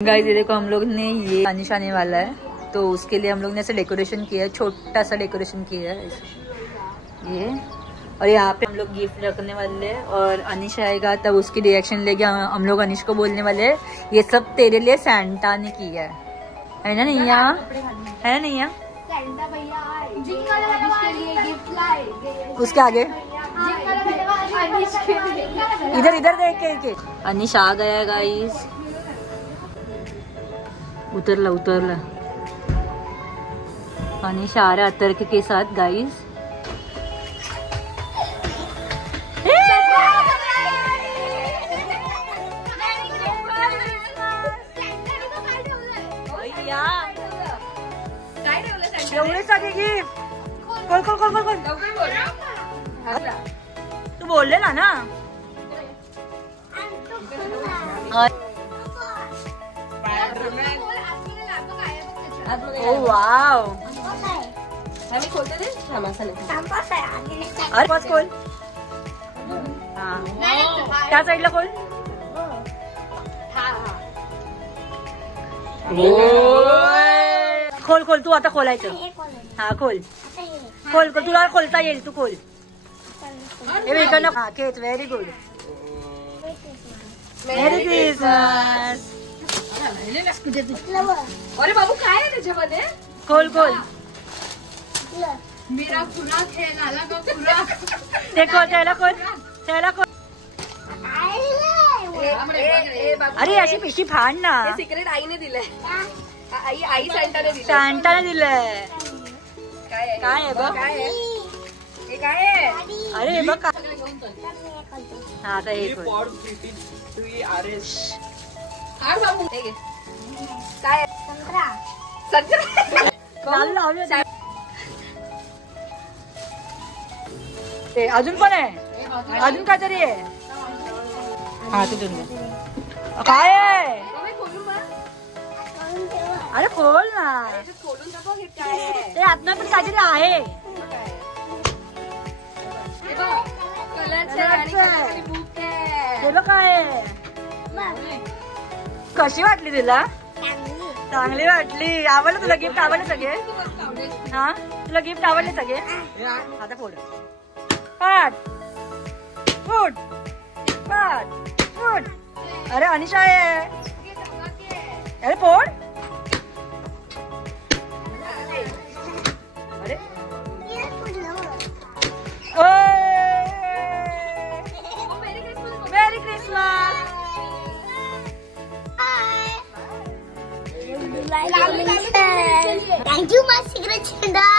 Guys ये देखो, हम लोग ने ये अनिश आने वाला है तो उसके लिए हम लोग ने ऐसे डेकोरेशन किया है, छोटा सा डेकोरेशन किया है ये। और यहाँ पे हम लोग गिफ्ट रखने वाले हैं और अनिश आएगा तब उसकी रिएक्शन लेके हम लोग अनिश को बोलने वाले हैं ये सब तेरे लिए सैंटा ने किया है ना नैया? है ना नैया? उसके आगे इधर इधर देख के अनिश आ गया गाइस। उतरला अनिश आ रहा अतर्क के साथ गाइस। एवढे सगळे गिफ्ट खोल तू बोललेला ना। ओह वाव, अरे बस खोल। हाँ त्या साईडला खोल। खोल खोल तू आता खोलायचं। हा खोल खोल खोल तुला खोलता येईल, तू खोल। हा केच, व्हेरी गुड, मेरी क्रिसमस। अरे बाबू काय आहे त्याच्यामध्ये? खोल खोल मेरा खुराक है नाला का खुराक। ते खोल, त्याला खोल, त्याला खोल। अरे अशी पिशी फाड ना। सिक्रेट आईने दिलंय, आई सॅन्टाने दिलंय। सॅन्टाने दिलंय। काय आहे बघ, काय आहे हे? काय आहे? अरे बघ हा आता हे खोल। आर बाबू हे घे। काय संत्रा ते अजून पण आहे, अजून काहीतरी आहे। हा तिथून काय आहे? अरे खोल ना, खोलून दाखव हे काय आहे। ते आतनं पण काहीतरी आहे। कलरचे बुक आहे। ते बघ काय आहे। कशी वाटली तुला? चांगली वाटली, आवडलं तुला? गिफ्ट आवडले सगळे? हा तुला गिफ्ट आवडले सगळे? आता फोड, पाठ फूट, पाठ फूट। अरे अनिशा आहे, अरे फोड। अरे मेरी Christmas. Thank you, my secret Santa.